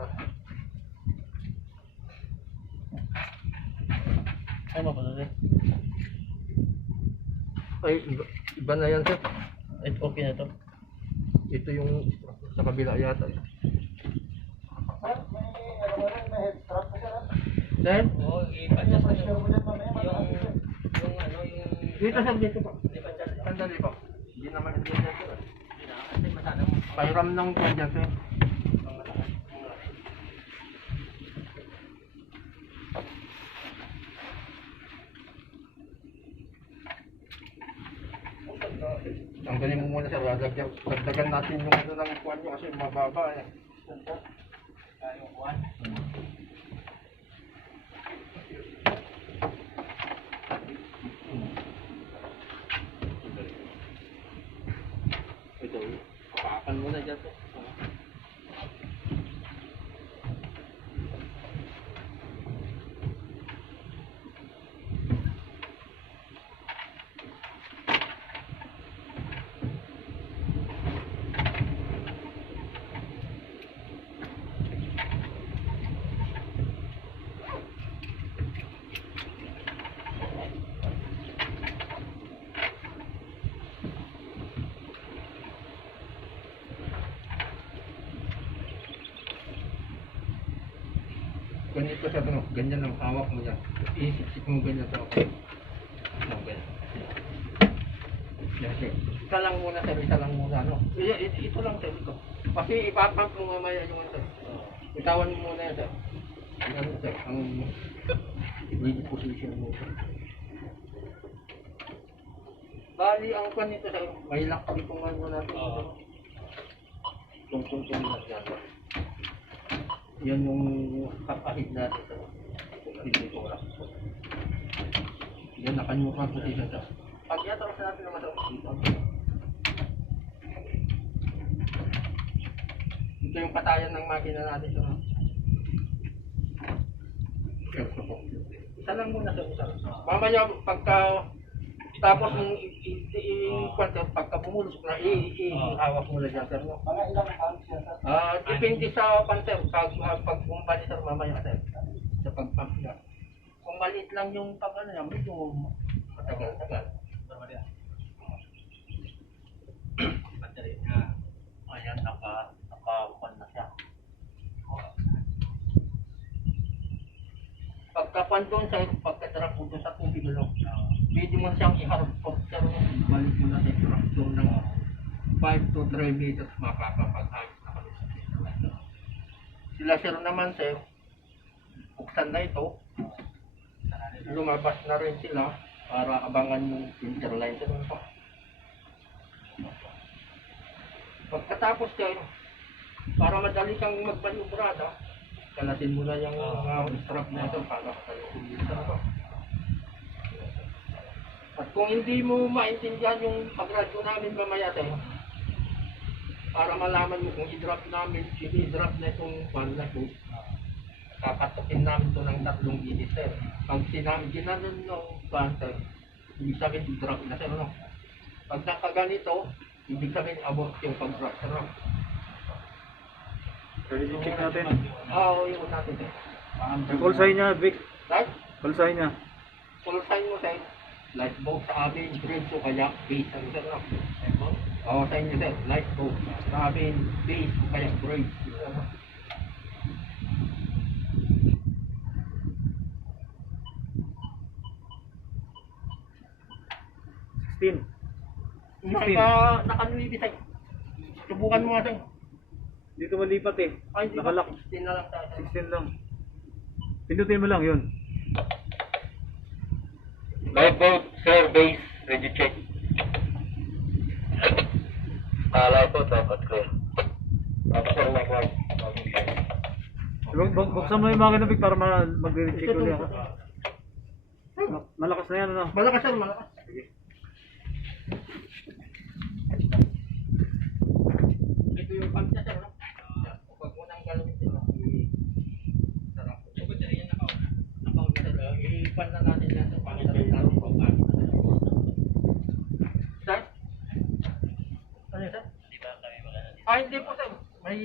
para Ay, mapunod eh. ay iba na yan sir. Ay, okay na to. Ito yung sa kabila yata. Sir? Oo, i-adjust ko yung ano, yung... Dito sir, dito po. I-adjust. Sandali po. Hindi naman hindi yan sir. Kasi masyadong... Pairam ng kwan dyan sir. Tanggalin mo muna sir, dagdagan natin yung ano ng kwan nyo kasi mababa eh. Yung kuwan. Ito, papakan mo na dyan sir. Ganito sa ano, ganyan ang hawak mo yan. Isip-sip mo ganyan sa ako. Ganyan. Yan sir. Isa lang muna sir, isa lang muna. No? Ito lang sir, ito. Kasi ipapump mo mamaya yung ano sir. Itawan mo muna yan sir. Ano sir, ang ready position mo sir. Bali, ang pan nito sir, may lock dito nga mo natin. Tungtong-tong na yan. Yan yung kapahid natin sa hindi ko lang. Yan, nakanyukan po dito sa. Pag yatawag sa natin naman sa dito. Ito yung patayan ng makina natin sa. Isa lang muna sa isa. Mamaya pagka tapos yung pagka bumulusok na ihawak mo na dyan sir. Mga ilang pounds yan, sir? Depende sa panser. Pag kumpani sir mamaya sir. Sa pagpump niya. Kung maliit lang yung pag ano niya, medyo matagal-tagal. Battery na. Ayan, naka-1 na siya. Pagkapan doon sa pagkatrap mo doon sa tubig ano, pwede mo siyang iharap sir. Balik mo na sa traction ng 5 to 3 meters makakapag-ayos na kami sa system. Sila sir naman sir, buksan na ito, lumabas na rin sila para abangan yung interline sir. Pagkatapos sir, para madali kang magmaneubrada, kalasin mo na yung strap na ito para kayo kumita. At kung hindi mo maintindihan yung pag-radyo namin mamaya sir, para malaman mo kung i-drop namin, i-drop na itong pan na ito, kakatukin namin ito ng 3 init sir. Pag sinabi, ginanon ng pan sir, ibig sabihin i-drop na sir. No? Pag nakaganito, ibig sabihin abort yung pag-drop sir. No? Ready to check natin. Oo, yun natin sir. Yung call sign niya, Vic. Right? Call sign niya. Full sign mo sir. Light bulb sa amin, green so kaya base ano sir. No? Oo, sa inyo sir. Light bulb sa amin, base so kaya grade. 16. Nakanulibi sa'yo. Subukan mo nga sa'yo. Dito malipat eh. Ay, di ba? Nakalock. 16 na lang tayo. 16 lang. Pindutin mo lang yun. Live boat, sir, base, ready check. Live boat, dapat clear. Tapos sir, likewise. Buksan mo yung makina, Vic, para mag-check ulit ako. Malakas na yan, ano? Malakas sir, malakas. Sige. Ito yung pump niya sir, no? Huwag mo nang galawin sir. Sarap. Yung baterya nakaon sir. I-pan na natin yan sir. Pakita rin natin kung bakit. Sir? Ano yun sir? Di ba kami magana dito? Ah, hindi po sir. May